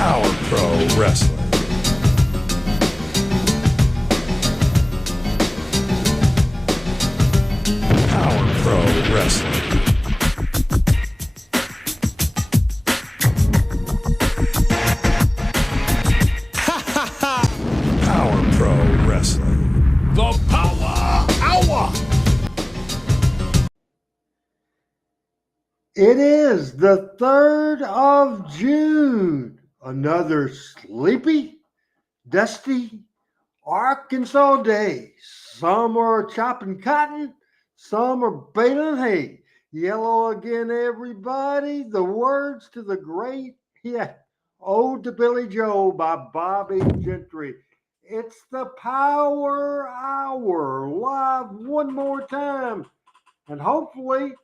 Power Pro Wrestling. Power Pro Wrestling. Power Pro Wrestling. The Powa Hour. It is the 3rd of June. Another sleepy, dusty Arkansas day. Some are chopping cotton, some are baling hay. Yellow again, everybody. The words to the great, Ode to Billy Joe by Bobby Gentry. It's the Power Hour, live one more time. And hopefully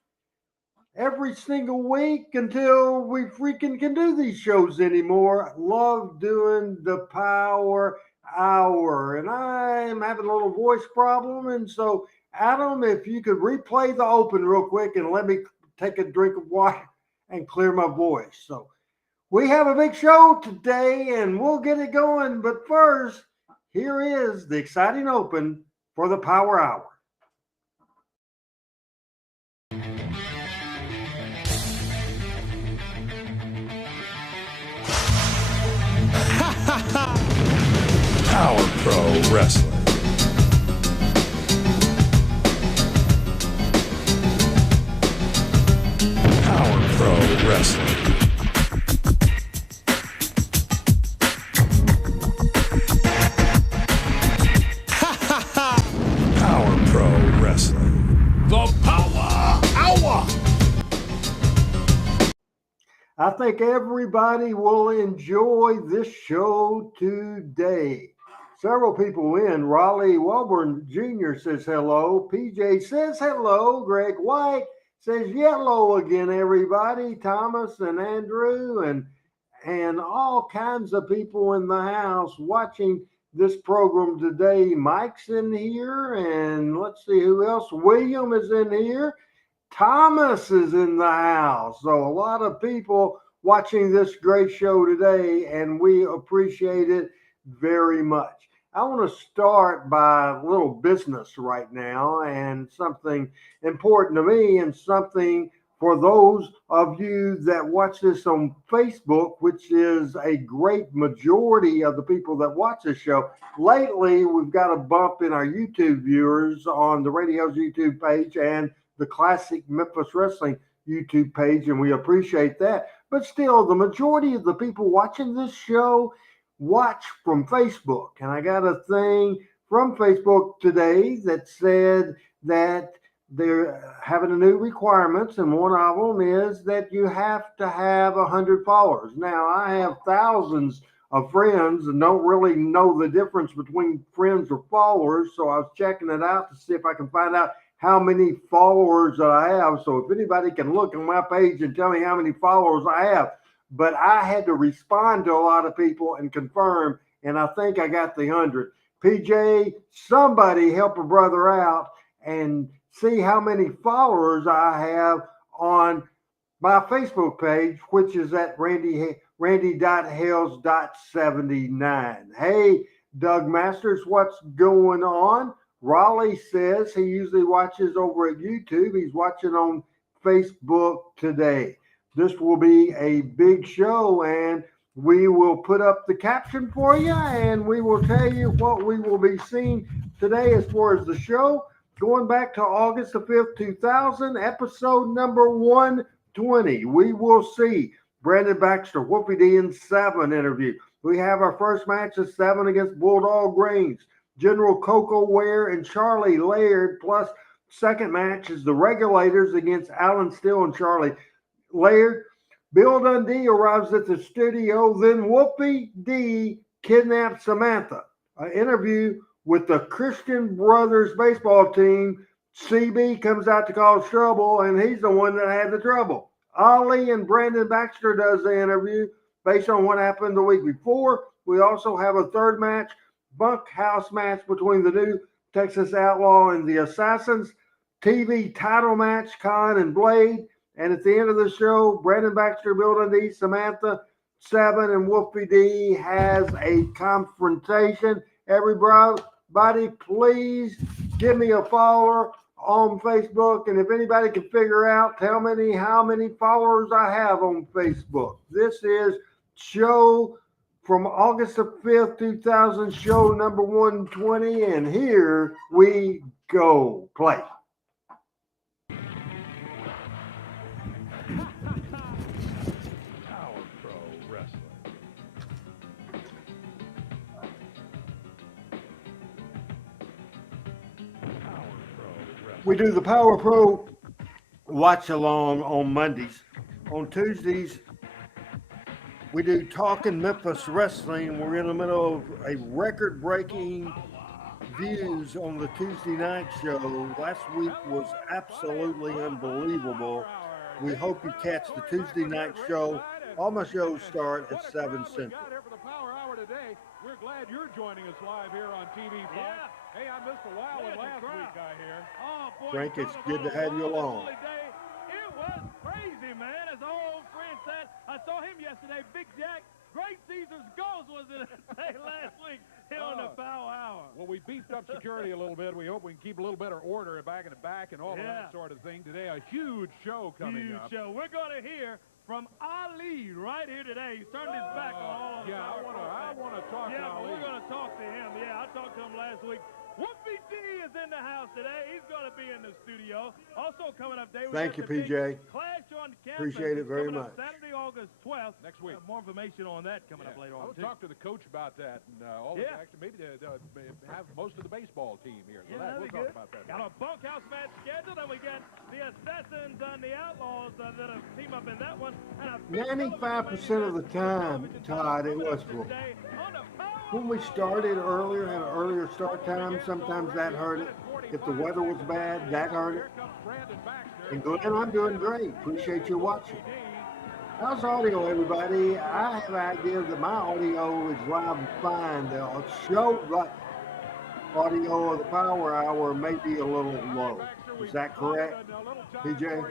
every single week until we freaking can do these shows anymore. Love doing the Power Hour. And I'm having a little voice problem. And so, Adam, if you could replay the open real quick and let me take a drink of water and clear my voice. So we have a big show today and we'll get it going. But first, here is the exciting open for the Power Hour. Power Pro Wrestling. Power Pro Wrestling. Power Pro Wrestling. The Power Hour. I think everybody will enjoy this show today. Several people in. Raleigh Welborn Jr. says hello. PJ says hello. Greg White says yellow again, everybody. Thomas and Andrew and all kinds of people in the house watching this program today. Mike's in here, and let's see who else. William is in here. Thomas is in the house. So a lot of people watching this great show today, and we appreciate it very much. I want to start by a little business right now and something important to me and something For those of you that watch this on Facebook, which is a great majority of the people that watch this show, lately we've got a bump in our YouTube viewers on the Radio's YouTube page and the Classic Memphis Wrestling YouTube page, and we appreciate that. But still, the majority of the people watching this show watch from Facebook. And I got a thing from Facebook today that said that they're having a new requirements, and one of them is that you have to have 100 followers. Now, I have thousands of friends and don't really know the difference between friends or followers, so I was checking it out to see if I can find out how many followers that I have. So if anybody can look on my page and tell me how many followers I have, but I had to respond to a lot of people and confirm, and I think I got the 100. PJ, somebody help a brother out and see how many followers I have on my Facebook page, which is at randy.hales.79. Hey, Doug Masters, what's going on? Raleigh says he usually watches over at YouTube. He's watching on Facebook today. This will be a big show, and we will put up the caption for you, and we will tell you what we will be seeing today as far as the show. Going back to August the 5th, 2000, episode number 120. We will see Brandon Baxter, Wolfie D in 7 interview. We have our first match of 7 against Bulldog Reigns. General Koko, Ware, and Charlie Laird. Plus, second match is the Regulators against Alan Steele and Charlie Laird. Bill Dundee arrives at the studio. Then Wolfie D kidnaps Samatha. An interview with the Christian Brothers baseball team. CB comes out to cause trouble, and he's the one that had the trouble. Ollie and Brandon Baxter does the interview based on what happened the week before. We also have a third match, bunkhouse match between the new Texas Outlaw and the Assassins. TV title match, Khan and Blade. And at the end of the show, Brandon Baxter, Bill Dundee, Samatha, 7, and Wolfie D has a confrontation. Everybody, please give me a follower on Facebook. And if anybody can figure out, tell me how many followers I have on Facebook. This is show from August the 5th, 2000, show number 120. And here we go. Play. We do the Power Pro watch along on Mondays. On Tuesdays, we do Talking Memphis Wrestling. We're in the middle of a record breaking views on the Tuesday night show. Last week was absolutely unbelievable. We hope you catch the Tuesday night show. All my shows start at 7 Central. We're glad you're joining us live here on TV. Yeah. Hey, I missed a while last week, I hear. Oh, boy, Frank, it's good to have you along. It was crazy, man. As the old friend said, I saw him yesterday, Big Jack. Great Caesar's Ghost was in last week here on the Power Hour. Well, we beefed up security a little bit. We hope we can keep a little better order back in the back and all of that sort of thing. Today, a huge show coming up. Huge show. We're going to hear from Ali right here today. He's turned his back on all of us. I want to talk to Ali. We're going to talk to him. I talked to him last week. Wolfie D is in the house today. He's going to be in the studio. Also coming up, Dave. Thank you, PJ. Clash on campus. Appreciate it very much. Saturday, August 12th. Next week. More information on that coming up later on. I will talk to the coach about that and all the action. Maybe to have most of the baseball team here. So we'll talk about that. Got a bunkhouse match scheduled, and we got the Assassins and the Outlaws that have team up in that one. 95% of the time, Todd, it was full. When we started earlier, had an earlier start time, sometimes that hurt it. If the weather was bad, that hurt it. And Glenn, I'm doing great. Appreciate you watching. How's audio, everybody? I have an idea that my audio is live and fine. The show audio of the Power Hour may be a little low. Is that correct, PJ? Exactly.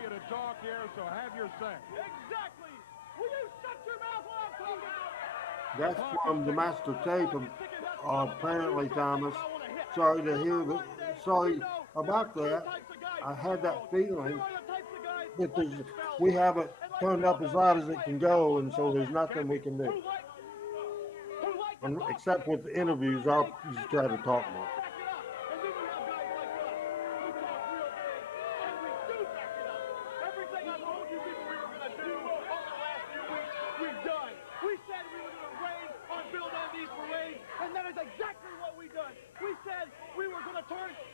Will you shut your mouth while I'm talking? That's from the master tape, apparently, Thomas. Sorry to hear sorry about that. I had that feeling that there's a we have it turned up as loud as it can go, and so the's nothing we can do. And except with the interviews, I'll just try to talk more. Everything I told you people we were going to do over the last few weeks, we've done. We said we were going to raid on Bill Dundee's parade, and that is exactly what we done. We said we were going to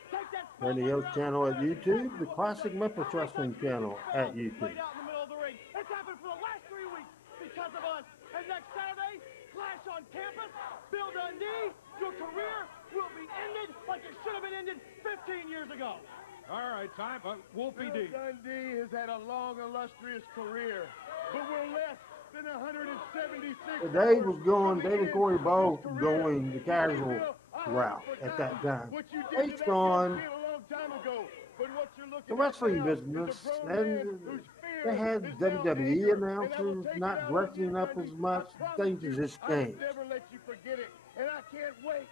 take that. Radio channel at YouTube, the Classic Memphis Wrestling channel at YouTube. Laid out in the middle of the ring. It's happened for the last 3 weeks because of us. And next Saturday, clash on campus. Bill Dundee, your career will be ended like it should have been ended 15 years ago. All right, time. Wolfie D. Dundee has had a long, illustrious career, but we're less than 176. Dave was going, Dave and Corey both going the casual route at that time. Dave's gone. The wrestling business, and they had WWE announcers not dressing up as much. Things have just changed. Never let you forget it, and I can't wait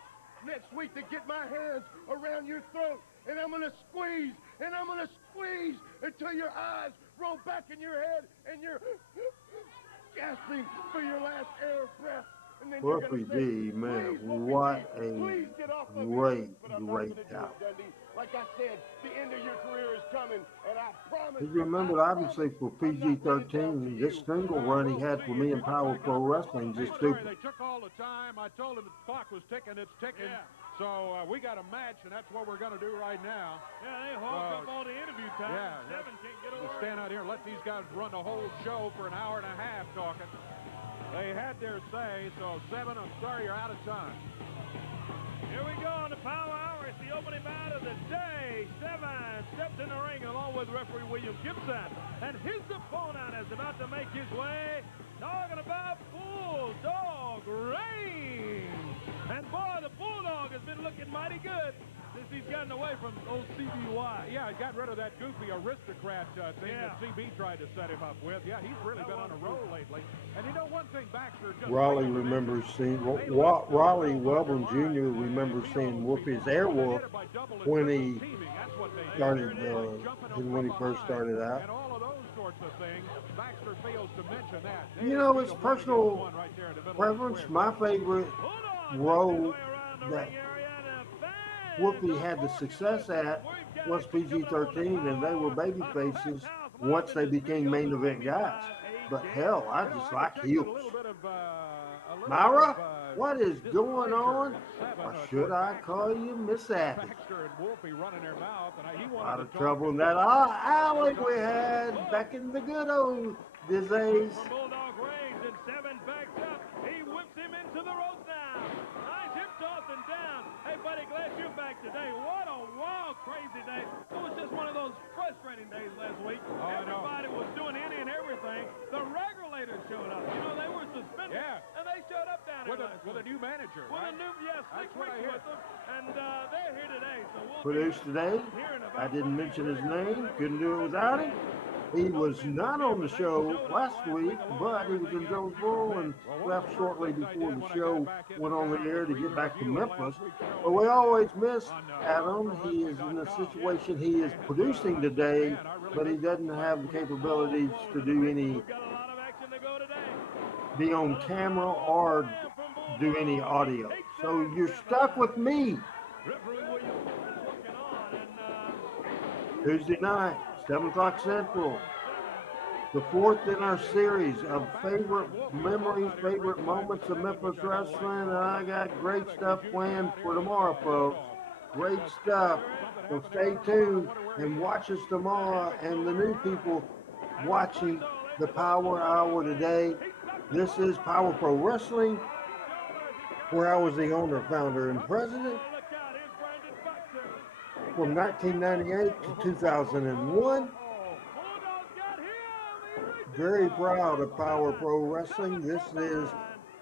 next week to get my hands around your throat, and I'm gonna squeeze, and I'm gonna squeeze until your eyes roll back in your head, and you're gasping for your last air of breath. And then Wolfie D, man, what a great out. Like I said, the end of your career is coming, and I promise. You remember, obviously, for PG-13, this single run he had for me in Power Pro Wrestling just stupid. They took all the time. I told him the clock was ticking. It's ticking. Yeah. So we got a match, and that's what we're going to do right now. Yeah, they hogged up all the interview time. Yeah, Seven can't get We'll over stand out here and let these guys run the whole show for an hour and a half talking. They had their say, so Seven, I'm sorry you're out of time. Here we go on the Power Hour. It's the opening bout of the day. Seven steps in the ring along with referee William Gibson. And his opponent is about to make his way. Talking about Bulldog Reigns. And boy, the Bulldog has been looking mighty good since he's gotten away from old CBY. Yeah, he got rid of that goofy aristocrat thing that CB tried to set him up with. Yeah, he's really been on a roll lately. And you know one thing, Baxter just... Raleigh remembers seeing, Raleigh Welborn Jr. remembers seeing Wolfie's Airwolf when he started, when he first started out. And all of those sorts of things, Baxter fails to mention that. You know, it's personal preference. My favorite role that Wolfie had the success at was PG-13, and they were baby faces once they became main event guys. But hell, I just like heels. Myra, what is going on? Or should I call you Miss Abby? Baxter and Wolfie running their mouth, and he A wanted lot to of talk trouble in that alley we had back in the good old days. Bulldog Reigns and Seven backs up. He whips him into the ropes now. Nice hip toss and down. Hey, buddy, glad you're back today. What a wild, crazy day. It was just one of those frustrating days last week. Everybody was doing any and everything. The Regulators showed up. You know, they were suspended. Yeah. And they showed up down here with a new manager, With right? a new, yes, That's Slick what I Rick hear. with them. And they're here today. So we'll Produced today. I didn't mention his name. Couldn't do it without him. He was not on the show last week, but he was in Jonesboro and left shortly before the show went on the air to get back to Memphis. But we always miss Adam. He is in a situation he is producing today, but he doesn't have the capabilities to do any, be on camera or do any audio. So you're stuck with me. Tuesday night, 7 o'clock Central. The fourth in our series of favorite memories, favorite moments of Memphis wrestling. And I got great stuff planned for tomorrow, folks. Great stuff. So stay tuned and watch us tomorrow. And the new people watching the Power Hour today. This is Power Pro Wrestling, where I was the owner, founder, and president from 1998 to 2001. Very proud of Power Pro Wrestling. This is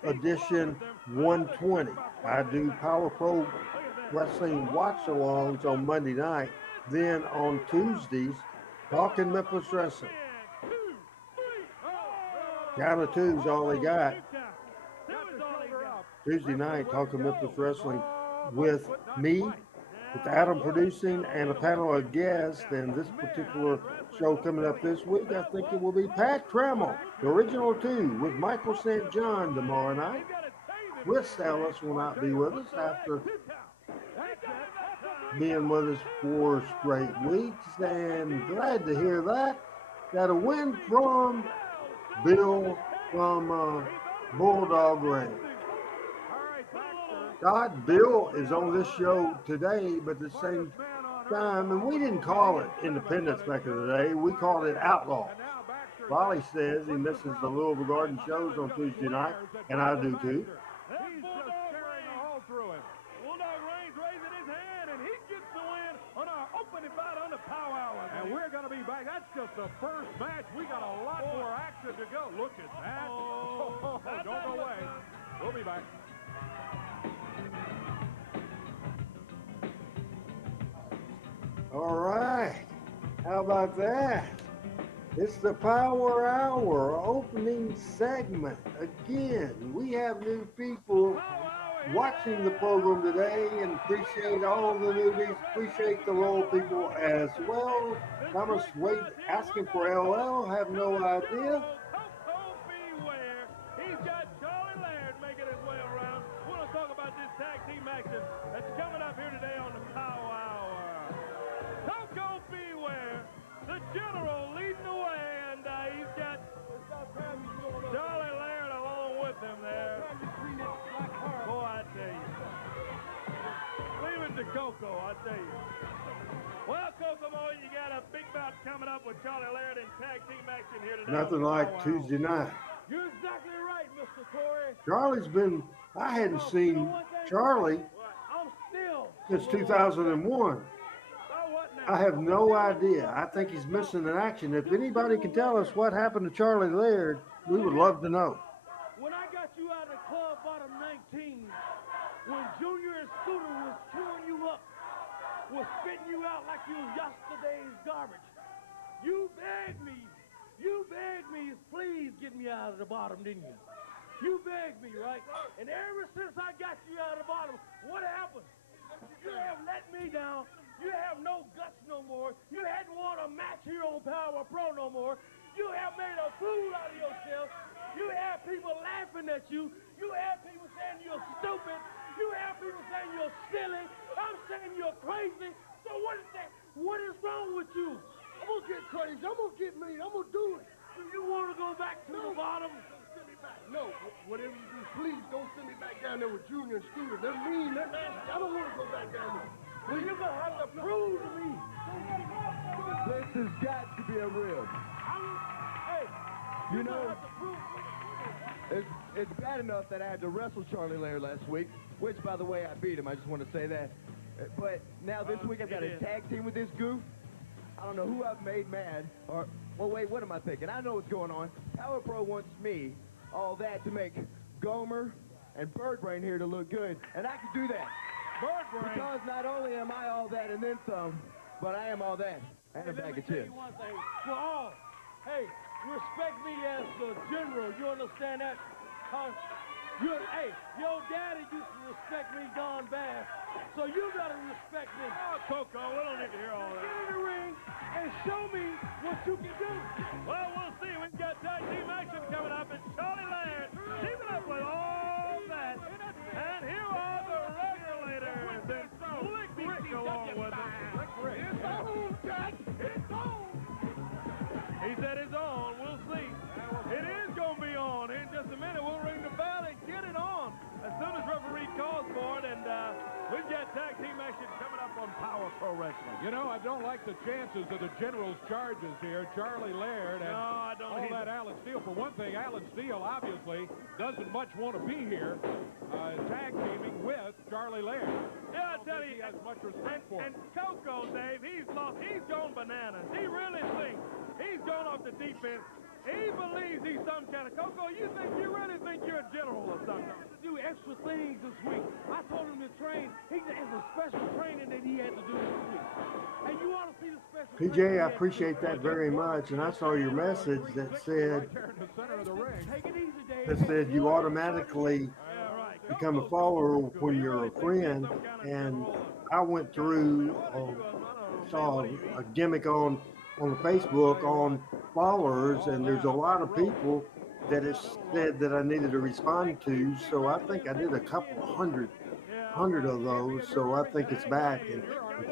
edition 120. I do Power Pro Wrestling watch-alongs on Monday night. Then on Tuesdays, Talking Memphis Wrestling. Count of two is all they got. Tuesday night, Talking Memphis Wrestling with me, with Adam producing, and a panel of guests. And this particular show coming up this week, I think it will be Pat Trammell, the original two, with Michael St. John tomorrow night. Chris Ellis will not be with us after being with us 4 straight weeks, and glad to hear that. Got a win from Bill from Bulldog Ranch. God, Bill is on this show today, but at the same time, and we didn't call it Independence back in the day, we called it Outlaws. Raleigh says he misses the Louisville Garden shows on Tuesday night, and I do too. He's just carrying a hole through it. Bulldog Reigns raising his hand, and he gets the win on our opening bout on the Powa Hour. And we're going to be back. That's just the first match. We got a lot more action to go. Look at that. Don't go away. We'll be back. All right. How about that? It's the Power Hour opening segment. Again, we have new people watching the program today, and appreciate all the newbies, appreciate the loyal people as well. Thomas Wade asking for LL, have no idea. Koko beware. He's got Charlie Laird making his way around. We want to talk about this tag team action that's coming up here today on the Power Hour. Koko beware. The general leading the way, and he's got Charlie Laird along with him there. Boy, I tell you. Leave it to Koko, I tell you. Well, Koko, boy, you got a big bout coming up with Charlie Laird in tag team action here today. Nothing like Tuesday night. You're exactly right, Mr. Corey. Charlie's been, I hadn't seen Charlie I'm still. since 2001. I have no idea. I think he's missing an action. If anybody can tell us what happened to Charlie Laird, we would love to know. When I got you out of the club bottom 19, when Junior and Scooter was chewing you up, was spitting you out like you was yesterday's garbage, you begged me, please get me out of the bottom, didn't you? You begged me, right? And ever since I got you out of the bottom, what happened? You have let me down. You have no guts no more. You hadn't won a match here on Power Pro no more. You have made a fool out of yourself. You have people laughing at you. You have people saying you're stupid. You have people saying you're silly. I'm saying you're crazy. So what is that? What is wrong with you? I'm going to get crazy. I'm going to get mean. I'm going to do it. Do you want to go back to the bottom? Send me back. No, whatever you do, please don't send me back down there with Junior and Scooter. They're mean. They're nasty. I don't want to go back down there. Well, you're going to have to prove to me. This has got to be a rib. You know, it's bad enough that I had to wrestle Charlie Laird last week, which, by the way, I beat him. I just want to say that. But now this week I've got a tag team with this goof. I don't know who I've made mad. Or, well, wait, what am I thinking? I know what's going on. Power Pro wants me, all that, to make Gomer and Birdbrain here to look good. And I can do that. Birdbrain. Because not only am I all that and then some, but I am all that. And a bag of chips. One thing. For all, hey, respect me as the general. You understand that? Hey, your daddy used to respect me gone bad, so you gotta respect me. Oh, Koko, we don't need to hear all that. Get in the ring and show me what you can do. Well, we'll see. We've got tag team action coming up. It's Charlie Laird keeping up with all that. And here are the Regulators. And Slick Rick along with them. Slick Rick. It's on, Jack. It's on. He said it's on. We'll see. It is going to be on. In just a minute, we'll ring the bell and get it on as soon as referee calls for it. And we've got tag team action coming up on Power Pro Wrestling. You know, I don't like the chances of the General's charges here. Charlie Laird and No, I don't all either. that Alan Steele. For one thing, Alan Steele obviously doesn't much want to be here tag teaming with Charlie Laird. Yeah, I tell He you, has much respect for and him. Koko, Dave, he's lost. He's gone bananas. He really thinks he's gone off the deep end. He believes he's some kind of Koko. You really think you're a general or something? Do extra things this week. I told him to train. He has a special training that he had to do this week. And you ought to see the special training PJ, he I had to appreciate do. that very much, and I saw your message that said Right there in the center of the ring. Take it easy, Dave. that said you automatically Yeah, right. become a follower when you're a friend, and I went through, saw a gimmick on on Facebook on followers, and there's a lot of people that has said that I needed to respond to. So I think I did a couple hundred of those. So I think it's back. And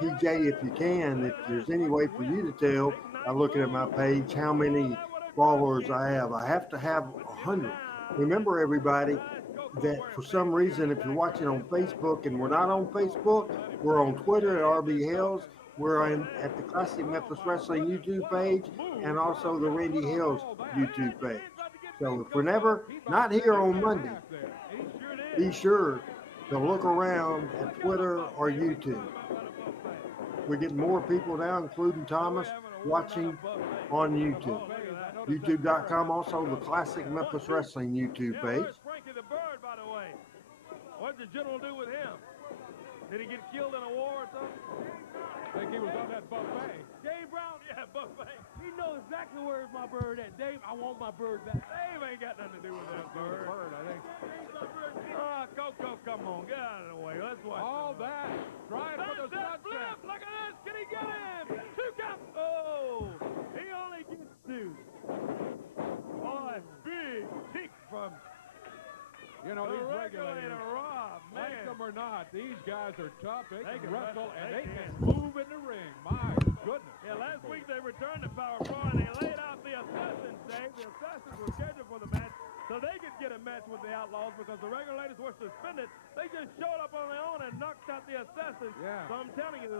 PJ, if you can, if there's any way for you to tell by looking at my page how many followers I have to have 100. Remember, everybody, that for some reason, if you're watching on Facebook and we're not on Facebook, we're on Twitter at RB Hills. We're at the Classic Memphis Wrestling YouTube page and also the Randy Hills YouTube page. So if we're never not here on Monday, be sure to look around at Twitter or YouTube. We're getting more people now, including Thomas, watching on YouTube. YouTube.com, also the Classic Memphis Wrestling YouTube page. Frankie the Bird, by the way. What did the general do with him? Did he get killed in a war or something? I think he was on that buffet. Dave Brown? Yeah, buffet. He knows exactly where's my bird at. Dave, I want my bird back. Dave ain't got nothing to do with that bird. I think. Koko, come on, get out of the way. Let's watch All that. Trying for the sunset sunset. flip. Look at this. Can he get him? Two count. Oh, he only gets two. Boy, big kick from You know, the these regulator regulators, Rob, like man. them or not, these guys are tough. They can wrestle, and They they can can. move in the ring. My goodness. Yeah, last week they returned to Power Pro and they laid out the Assassins, Dave. The Assassins were scheduled for the match so they could get a match with the Outlaws because the Regulators were suspended. They just showed up on their own and knocked out the Assassins. Yeah. So I'm telling you,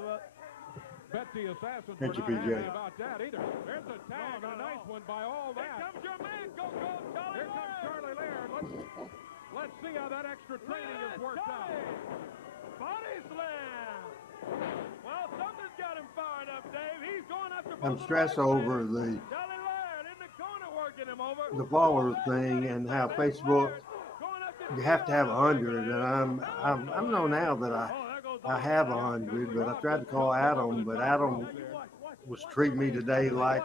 Bet the Assassins Thank were you, not PJ. happy about that either. There's a tag, No, and a nice one by all here that. comes your man, Koko, Charlie Here comes Laird. Charlie Laird. Let's see how that extra training has worked out. Body slam. Well, something's got him fired up, Dave. He's going after I'm both stressed of the over Regulators. the Charlie Laird in the corner working him over. follower thing and how Facebook you have to have 100, and I know now that I have 100, but I tried to call Adam, but Adam was treating me today like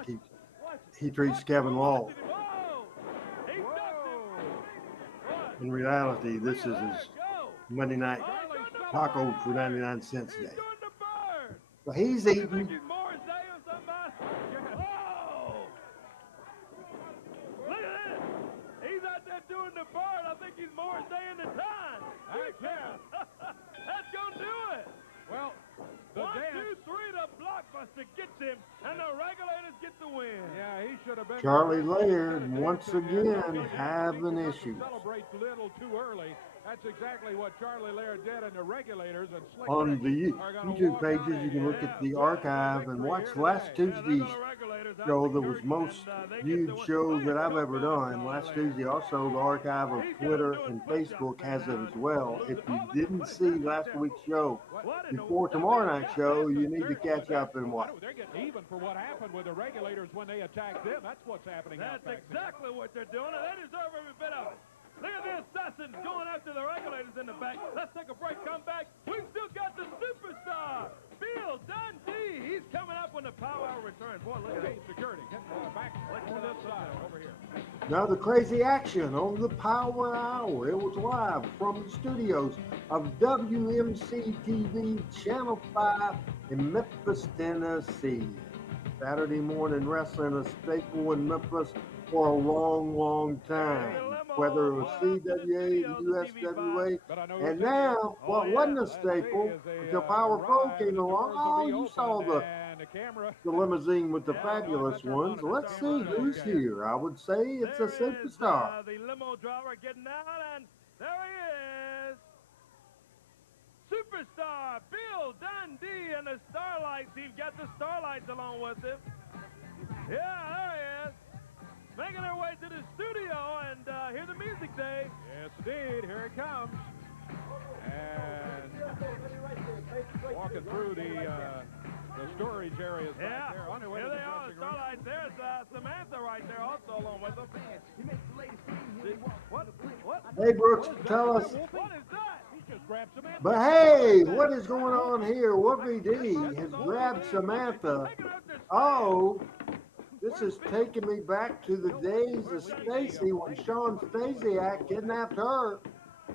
he treats Kevin Law. In reality, this is his Monday night taco for 99 cents a day. But he's eating. Doing the bird, I think he's more staying the time. That's gonna do it. Well, the 1, dance. 2, 3, the blockbuster gets him, and the Regulators get the win. Yeah, he should have been. Charlie Laird once again having issues. Celebrate a little too early. That's exactly what Charlie Laird did in the Regulators. And Slick On Rick the are gonna YouTube walk pages, out you can of look here. at the archive and watch last Tuesday's show that was most viewed show that I've ever done. Last Tuesday, also the archive of Twitter and Facebook has it as well. If you didn't see last week's show before tomorrow night's show, you need to catch up and watch. They're getting even for what happened with the Regulators when they attacked them. That's what's happening. That's exactly what they're doing, and they deserve every bit of it. Look at the Assassins going after the Regulators in the back. Let's take a break, come back. We've still got the superstar, Bill Dundee. He's coming up when the Power Hour returns. Boy, look at Hey, security, get back to this side over here. Now the crazy action on the Power Hour. It was live from the studios of WMC TV Channel 5 in Memphis, Tennessee. Saturday morning wrestling, a staple in Memphis for a long, long time. Whether it was CWA, USWA, and now what wasn't a staple until Power Pro came along. Oh, you saw the limousine with the fabulous ones. Let's see who's here. I would say it's a superstar. The limo driver getting out, and there he is. Superstar Bill Dundee and the Starlights. He's got the Starlights along with him. Yeah, there he is. Making their way to the studio, and hear the music, Dave. Yes, indeed. Here it comes. And walking through the storage areas back there. On their way Here to they the are, the dressing room. Starlights. There's Samatha right there also along with them. What? Hey, Brooks, tell us. What is that? He just grabbed Samantha. But hey, what is going on here? Wolfie D has grabbed Samatha. Oh, this is taking me back to the days of Stacy when Sean Stasiak kidnapped her.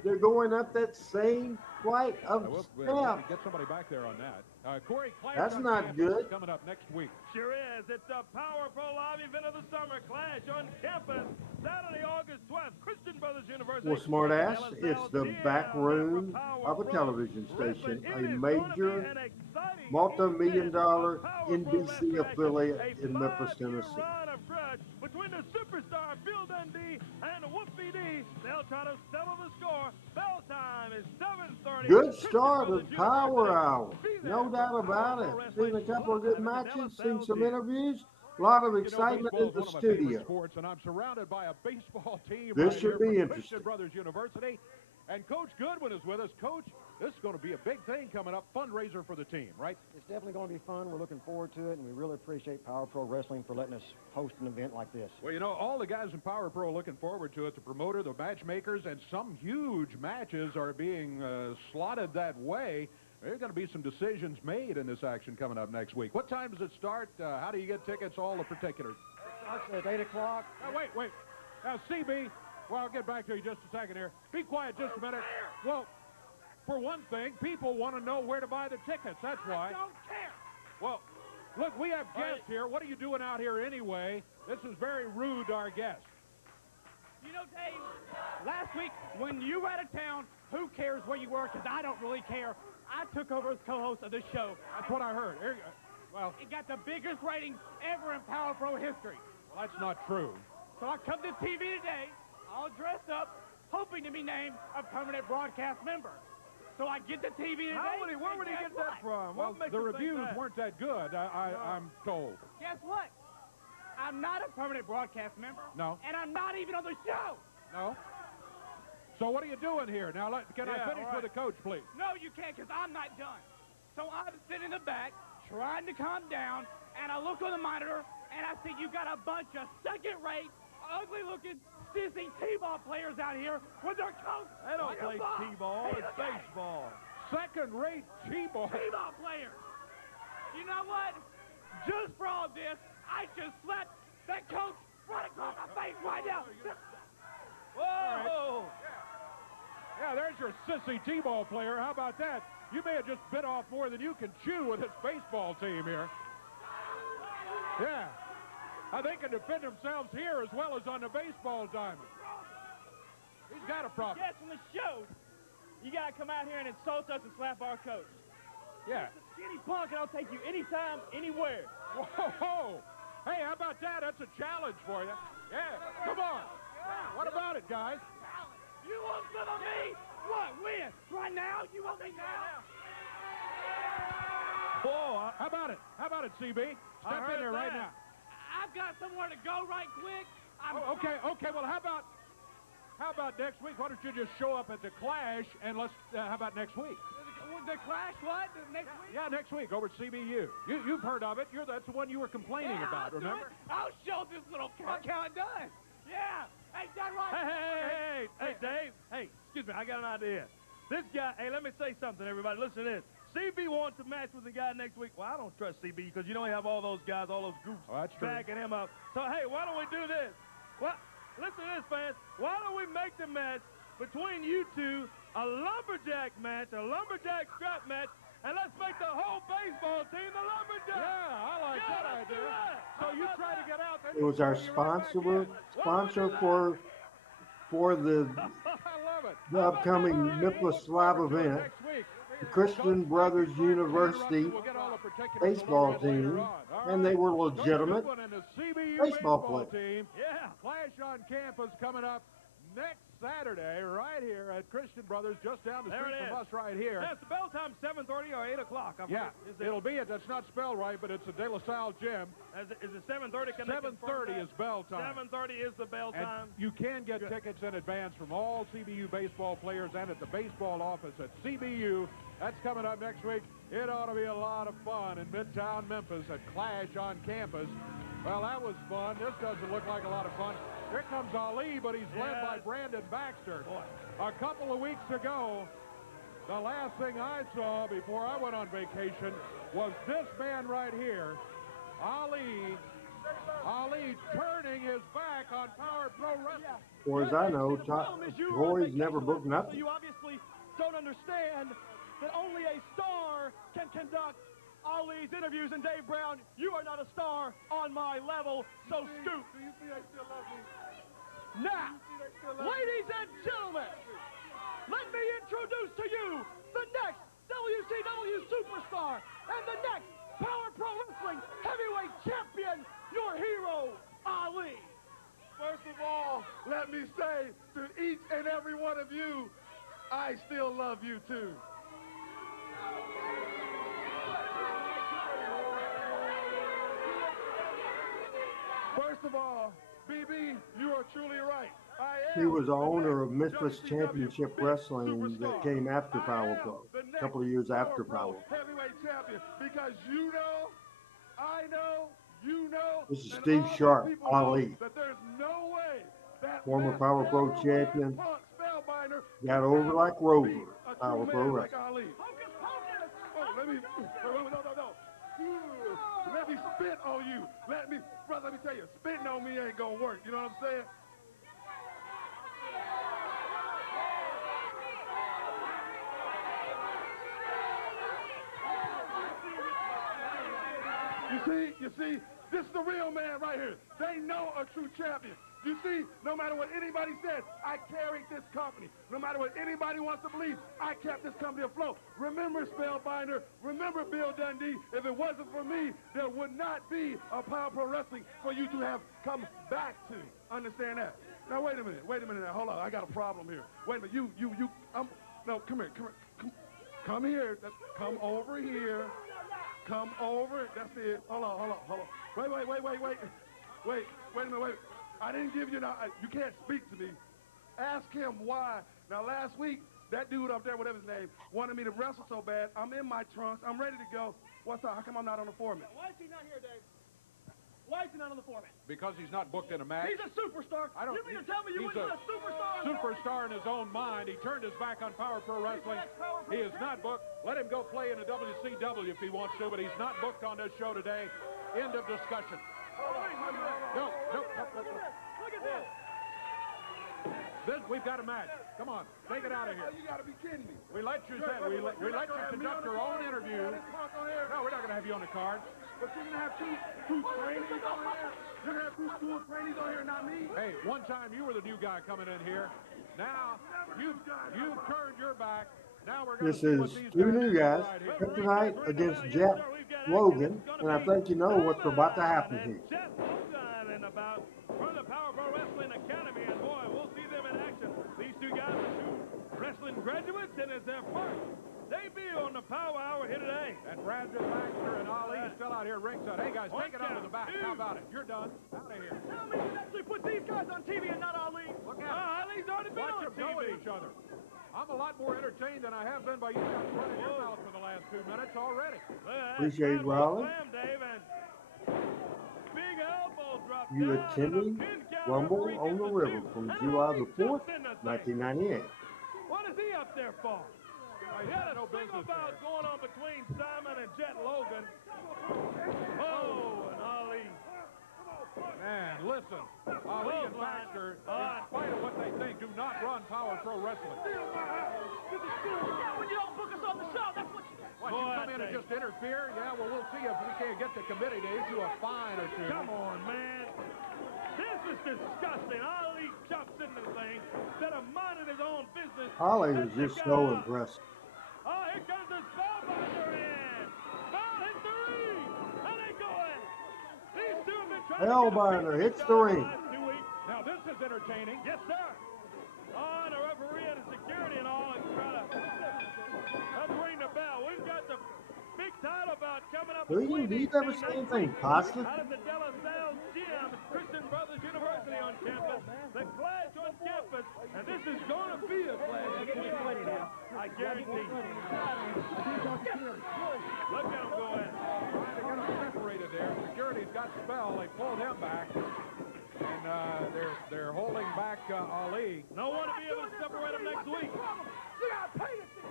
They're going up that same flight of We'll steps. get somebody back there on that. Corey Clash That's on not campus good. is coming up next week. Sure is. It's the Power Pro Live event of the summer. Clash on campus. Saturday, August 12th. Christian Brothers University. Well, smartass, it's the back room Power of a Pro television Wrestling. station, It a is gonna be major an exciting multi-million event dollar of Power Pro NBC wrestling action. affiliate in A Memphis, 5-year Tennessee. run of grudge between the superstar Bill Dundee and Wolfie D. They'll try to settle the score. Bell time is 7:30. Good Christian start Brothers of Power University. Hour. Be there No for doubt Power about Pro it. Wrestling Seen a couple of good live at the matches, Dallas seen some Gym. interviews. A lot of You know, excitement in baseball is the one of my favorite studio. sports, and I'm surrounded by a baseball team This right should here be from interesting. Christian Brothers University. And Coach Goodwin is with us. Coach, this is going to be a big thing coming up, fundraiser for the team, right? It's definitely going to be fun. We're looking forward to it, and we really appreciate Power Pro Wrestling for letting us host an event like this. Well, you know, all the guys in Power Pro are looking forward to it, the promoter, the matchmakers, and some huge matches are being slotted that way. There are going to be some decisions made in this action coming up next week. What time does it start? How do you get tickets? All the particulars. It starts at 8 o'clock. Now, wait. Now, CB, well, I'll get back to you just a second here. Be quiet just a minute. Well, for one thing, people want to know where to buy the tickets. That's why. I don't care. Well, look, we have guests here. What are you doing out here anyway? This is very rude to our guests. You know, Dave, last week when you were out of town, who cares where you were? Because I don't really care. I took over as co-host of this show. That's what I heard. Well, It got the biggest ratings ever in Power Pro history. that's not true. So I come to TV today, all dressed up, hoping to be named a permanent broadcast member. So I get to TV today. Where would he get that from? Well, What makes the you think reviews that? weren't that good, I'm told. Guess what? I'm not a permanent broadcast member. No. And I'm not even on the show. No? So what are you doing here? Now, can I Yeah, finish all with the coach, please? No, you can't, because I'm not done. So I'm sitting in the back, trying to calm down, and I look on the monitor, and I see you got a bunch of second-rate, ugly-looking, sissy T-ball players out here with their coats. They don't on play the ball. T-ball. Hey, It's look at it. baseball. Second-rate T-ball. T-ball players. You know what? Just for all this, I should slap that coach right across my face right now. Whoa! Yeah, there's your sissy T-ball player. How about that? You may have just bit off more than you can chew with this baseball team here. Yeah. They can defend themselves here as well as on the baseball diamond. He's got a problem. Yes, from the show, you got to come out here and insult us and slap our coach. Yeah. Skinny punk, and I'll take you anytime, anywhere. Whoa! Hey, how about that? That's a challenge for you. Yeah, come on. What about it, guys? You want some of me? What, when? Right now? You want me now? Whoa! How about it? How about it, CB? Step in heard there right that. now. I've got somewhere to go right quick. Okay. Well, how about next week? Why don't you just show up at the Clash and let's? How about next week? The Clash, what? Next week? Yeah, next week over at CBU. You've heard of it. That's the one you were complaining about. I'll do Remember? it. I'll show this little cuck how it does. Yeah. Hey, that right? Hey, Dave. Hey, excuse me. I got an idea. This guy, hey, let me say something, everybody. Listen to this. CB wants to match with the guy next week. Well, I don't trust CB because you don't have all those guys, all those groups Oh, that's true. backing him up. So, hey, why don't we do this? What? Listen to this, fans. Why don't we make the match between you two a lumberjack match, a lumberjack strap match, and let's make the whole baseball team the lumberjack. Yeah, I like that let's do idea. that. So How you about try to that? get out there. It was our sponsor for the I love it. the upcoming Memphis Live event. Next week. The Christian Brothers University We'll get all the particulars baseball a little bit later team, on. All and right. they were Coach legitimate Goodwin and the CBU baseball baseball players. team. Yeah. Clash on campus coming up next Saturday right here at Christian Brothers, just down the There street it from is. us right here. That's the bell time, 7:30 or 8 o'clock. Yeah, it'll be it. That's not spelled right, but it's the De La Salle Gym. Is it 7:30? 7:30 is bell time. 7:30 is the bell And time. you can get Good. tickets in advance from all CBU baseball players and at the baseball office at CBU. That's coming up next week. It ought to be a lot of fun in Midtown Memphis at Clash on campus. Well, that was fun. This doesn't look like a lot of fun. Here comes Ali, but he's led by Yes. Brandon Baxter. Boy. A couple of weeks ago, the last thing I saw before I went on vacation was this man right here, Ali turning his back on Power Pro Wrestling. As far as I know, The problem is you were on Troy's vacation never booked last week, nothing. So you obviously don't understand that only a star can conduct Ali's interviews. And Dave Brown, you are not a star on my level, so scoot. Do you see they still love me? Now, ladies and gentlemen, let me introduce to you the next WCW superstar and the next Power Pro Wrestling Heavyweight Champion, your hero, Ali. First of all, let me say to each and every one of you, I still love you too. First of all, BB, you are truly right. He was the owner of Memphis Championship Wrestling that came after Power Pro, a couple of years after Power Pro. Heavyweight champion, because you know, I know, you know, This is and Steve all Sharp, these people know Ali. that there's no way that Former man Power Pro ever champion, was Punk Spellbinder got could over ever like be Rover, a true Power Pro man Wrestling. like Ali. Oh, let me, no. Let me spit on you. Brother, let me tell you, spitting on me ain't gonna work. You know what I'm saying? You see, this is the real man right here. They know a true champion. You see, no matter what anybody says, I carried this company. No matter what anybody wants to believe, I kept this company afloat. Remember Spellbinder, remember Bill Dundee. If it wasn't for me, there would not be a Power Pro Wrestling for you to have come back to. Understand that? Now, wait a minute now. Hold on, I got a problem here. Wait a minute, no, come here. Come here, come over here. Come over. That's it. Hold on. Wait a minute. I didn't give you you can't speak to me. Ask him why. Now, last week, that dude up there, whatever his name, wanted me to wrestle so bad. I'm in my trunks. I'm ready to go. What's up? How come I'm not on the foreman? Why is he not here, Dave? Why is he not on the foreman? Because he's not booked in a match. He's a superstar. You mean to tell me you wouldn't put a superstar? Superstar in his own mind. He turned his back on Power Pro Wrestling. He is not booked. Let him go play in a WCW if he wants to, but he's not booked on this show today. End of discussion. No. Look at this. We've got a match. Come on, take it out of here. You gotta be kidding me. We let you conduct your own interview. No, we're not going to have you on the card. But you're gonna have two trainees on here. You're gonna have two school trainees on here, not me. Hey, one time you were the new guy coming in here. Now you've turned your back. Now we're going This is two new guys. Tonight against Jeff Logan, and I think you know what's about to happen here. Jeff Logan and about from the Power Pro Wrestling Academy, and boy, we'll see them in action. These two guys are two wrestling graduates, and it's their first debut on the Power Hour here today. And Baxter and Ali still out here ringside. Hey guys, take it out of the back. How about it? You're done. Out of here. Tell me you actually put these guys on TV and not Ali. Look out. Ali's already been Watch on them go at TV. each other. I'm a lot more entertained than I have been by you guys running your mouth for the last 2 minutes already. Appreciate Raleigh. Big elbow drop You down attending and a pin counter Rumble breaking on the the River two. from And July Ali the 4th, jumps in the thing. 1998. What is he up there for? He had a no single business bout there. going on between Simon and Jet Logan. Oh, and Ali. Man, listen, Ali and Baxter, in spite of what they think, do not run Power Pro Wrestling. When you don't book us on the show, that's what you... What, you come in and just interfere? Yeah, well, we'll see if we can't get the committee to issue a fine or two. Come on, man. This is disgusting. Ali jumps in the thing instead of minding his own business. Holly was Sets the just guy so up. impressive. Oh, here comes the Spellbinder in. Spell hits the ring. And they going. These two have been trying Spellbinder to get a hits the ring. last 2 weeks. Now, this is entertaining. Yes, sir. Oh, and the referee and the security and all is trying to ring the bell. We've got the big title bout coming up. Do between you these ever two say next anything week. positive? Out of the De La Salle Gym, Christian Brothers University on campus. The clash on campus, and this is going to be a clash. I guarantee you. Look at him go in. Trying to get them separated there. Security's got Spell. They pulled him back. And they're holding back Ali. No one to be able to separate them next week. You gotta pay this thing.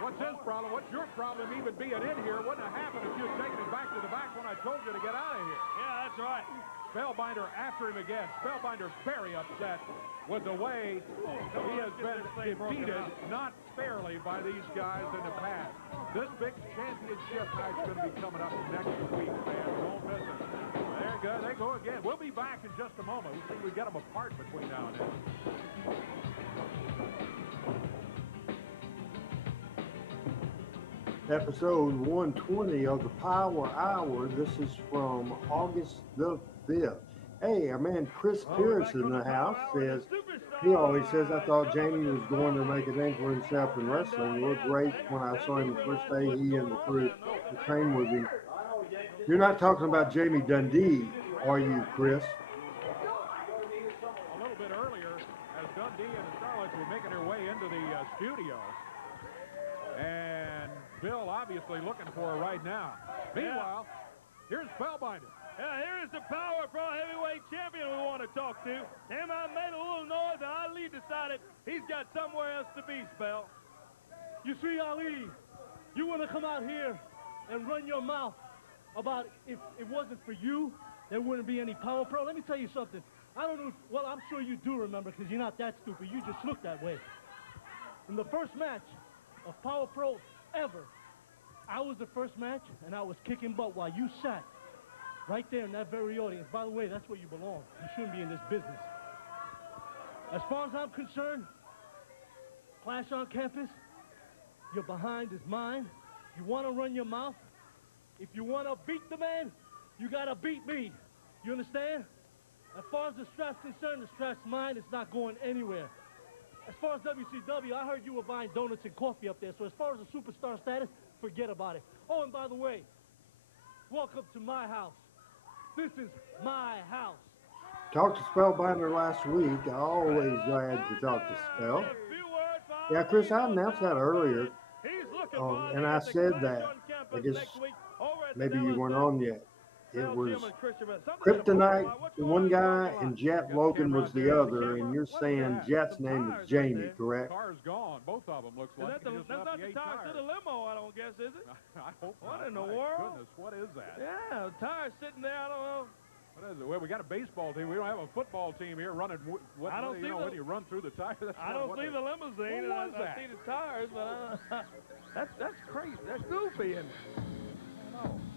What's his problem? What's your problem even being in here? Wouldn't have happened if you had taken it back to the back when I told you to get out of here. Yeah, that's right. Spellbinder after him again. Spellbinder very upset with the way he has been defeated, not fairly, by these guys in the past. This big championship match is going to be coming up next week, man. Don't miss it. There they go again. We'll be back in just a moment. We think we get them apart between now and then. Episode 120 of the Power Hour. This is from August the 5th. Hey, our man Chris Pierce in the house says, he always says, I thought Jamie was going to make a name for himself in wrestling. It looked great when I saw him the first day he and the crew to train with him. You're not talking about Jamie Dundee, are you, Chris? A little bit earlier, as Dundee and the Starlights were making their way into the studio. And Bill obviously looking for her right now. Meanwhile, here's Spellbinder. Yeah, here is the Power Pro Heavyweight Champion we want to talk to. Him, I made a little noise, and Ali decided he's got somewhere else to be, Spell. You see, Ali, you want to come out here and run your mouth about if it wasn't for you, there wouldn't be any Power Pro. Let me tell you something. I don't know, well, I'm sure you do remember because you're not that stupid. You just look that way. In the first match of Power Pro ever, I was the first match, and I was kicking butt while you sat right there in that very audience. By the way, that's where you belong. You shouldn't be in this business. As far as I'm concerned, Clash on Campus, your behind is mine. You want to run your mouth? If you want to beat the man, you got to beat me. You understand? As far as the strap's concerned, the strap's mine. It's not going anywhere. As far as WCW, I heard you were buying donuts and coffee up there. So as far as the superstar status, forget about it. Oh, and by the way, welcome to my house. This is my house. Talked to Spellbinder last week. I always glad to talk to Spell. Yeah, Chris, I announced that earlier. And I said that. I guess maybe you weren't on yet. It was Kryptonite, one guy, and Jet Logan was the other. And you're saying Jet's name is Jamie, correct? Car's gone. Both of them looks like. That's not the tires to the limo, I don't guess, is it? I hope What not. in the My world? Goodness, what is that? Yeah, tires sitting there, I don't know. What is it? Well, we got a baseball team. We don't have a football team here running. I don't see when you run through the tires. I don't see the limousine. What was that? I see the tires, but that's crazy. That's goofy. And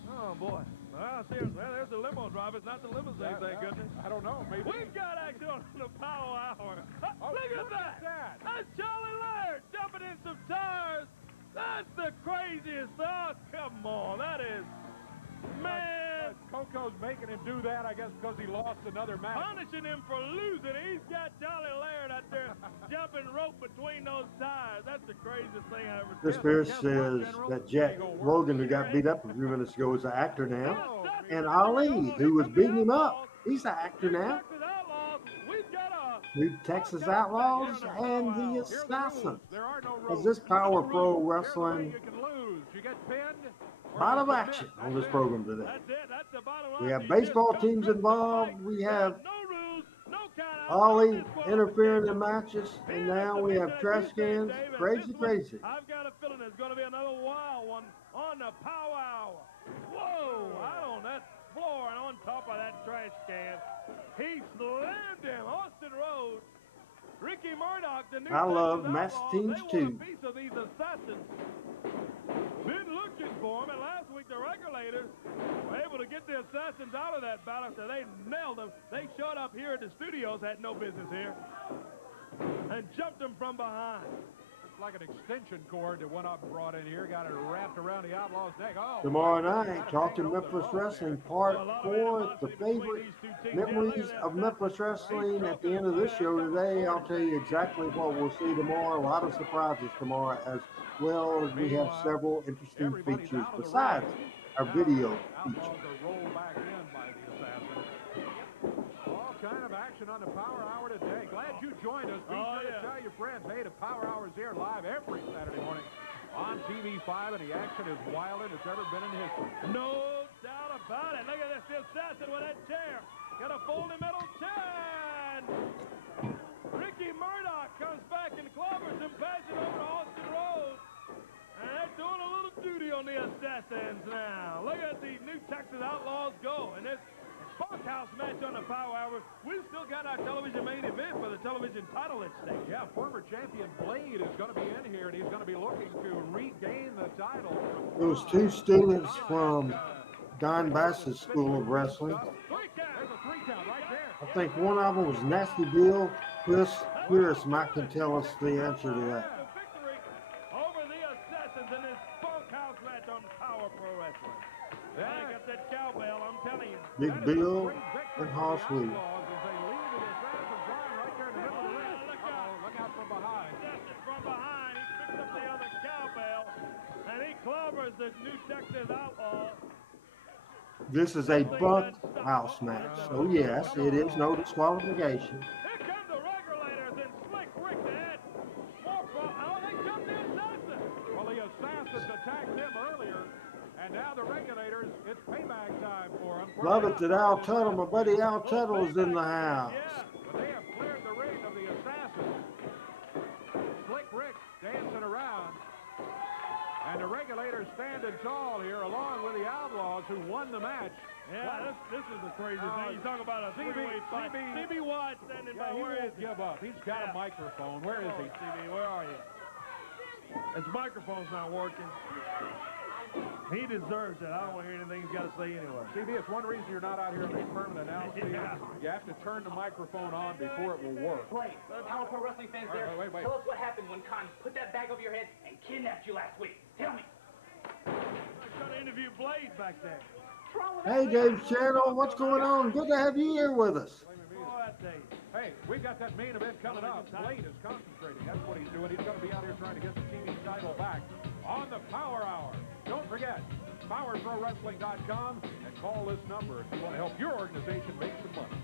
oh boy. Well, seriously, there's the limo driver. It's not the limousine, thank goodness. I don't know. Maybe. We've got action on the Power Hour. Look at that. That's Charlie Laird jumping in some tires. That's the craziest. Oh, come on. That is, man. Koko's making him do that, I guess, because he lost another match. Punishing him for losing. He's got Charlie Laird out there jumping rope between those tires. That's the craziest thing I ever seen. Chris Pierce says that Jet Logan, who got beat up a few minutes ago, is an actor now. And Ali, who was beating him up, he's an actor now. New Texas Outlaws and the Assassins. As this Power Pro Wrestling a lot of action on this program today. We have baseball teams involved. We have Ali interfering in matches, and now we have trash cans. Crazy, crazy. I've got a feeling there's going to be another wild one on the Power Hour. Whoa, out on that floor and on top of that trash can. He slammed him. Austin Rhodes. Ricky Murdoch, the new I love Texas match Outlaws, teams they want too. a piece of these assassins. Been looking for him, and last week the Regulators were able to get the assassins out of that battle after they nailed them. They showed up here at the studios, had no business here, and jumped them from behind. It's like an extension cord that went up and brought in here, got it wrapped around the Outlaw's neck. Oh, Tomorrow night, talking Memphis Wrestling Part 4, the favorite memories of Memphis Wrestling. At the end of this show today, I'll tell you exactly what we'll see tomorrow. A lot of surprises tomorrow, as well as we have several interesting features besides our video feature. All kind of action on the Power Hour today. Glad you joined us. Be sure to tell your friends, hey, the Power Hour is here live every Saturday morning on TV5, and the action is wilder than it's ever been in history. No doubt about it. Look at this, the assassin with that chair. Got a folding metal chair. Ricky Murdoch comes back and clobbers him, passes over to Austin Rhodes. And they're doing a little duty on the assassins now. Look at the new Texas Outlaws go. And this bunkhouse match on the Power Hour. We've still got our television main event for the television title at stake. Yeah, former champion Blade is going to be in here, and he's going to be looking to regain the title. It was two students from Don Bass's School of Wrestling. There's a 3 count right there. I think one of them was Nasty Bill. Chris might can tell us the answer to that. Victory over the Assassins in this bunkhouse match on Power Pro Wrestling. Yeah, got that cowbell, I'm telling you. Big Bill and Hoss Lee. Look out from behind. Justin from behind, he picks up the other cowbell, and he clobbers the New Texas Outlaws. This is a bunkhouse match, so yes, it is no disqualification. Here come the Regulators and Slick Rick ahead. More fun. Oh, they come the Assassins. Well, the Assassins attacked them earlier, and now the Regulators, it's payback time for them. Love it that Al Tuttle, my buddy Al Tuttle, is in the house. Yeah, but they have cleared the ring of the Assassins. Slick Rick dancing around. And the Regulators standing tall here, along with the Outlaws, who won the match. Yeah, this is the crazy thing. You talk about a three-way fight. CB White standing by. He Where won't is he? give up. He's got a microphone. Where is he? CB, where are you? His microphone's not working. He deserves it. I don't want to hear anything he's got to say anyway. CB, it's one reason you're not out here in the permanent announce team. You have to turn the microphone on before it will work. Blade, Power Pro Wrestling fans there, Wait. tell us what happened when Khan put that bag over your head and kidnapped you last week. Tell me. I'm trying to interview Blade back there. Hey, Dave's channel, what's going on? Good to have you here with us. Oh, that day. Hey, we got that main event coming up. Blade is concentrating. That's what he's doing. He's going to be out here trying to get the TV title back on the Power Hour. Don't forget, PowerProWrestling.com, and call this number if you want to help your organization make some money.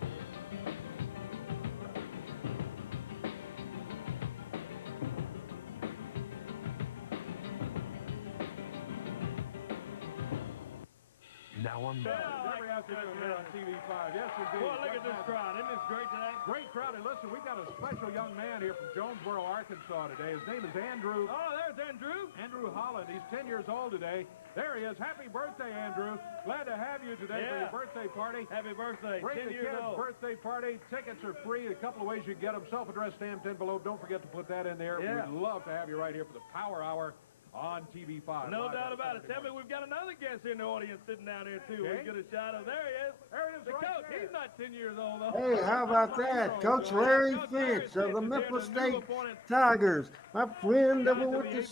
Now I'm back. Every afternoon here on TV5. Yes, indeed. Boy, look at this crowd. Isn't this great today? Great crowd. And listen, we got a special young man here from Jonesboro, Arkansas today. His name is Andrew. Oh, there's Andrew. Andrew Holland. He's 10 years old today. There he is. Happy birthday, Andrew. Glad to have you today for your birthday party. Happy birthday. Bring 10 the years kids' old. birthday party. Tickets are free. A couple of ways you can get them. Self-addressed stamped envelope. Don't forget to put that in there. Yeah. We'd love to have you right here for the Power Hour on TV5. No Live doubt on about it. Saturday Tell me, morning. we've got another guest in the audience sitting down here, too. Okay. We get a shot of. There he is. There he is, The right coach. there. He's not 10 years old, though. Hey, how about that? Coach Larry Finch of the Memphis State Tigers. My friend that went to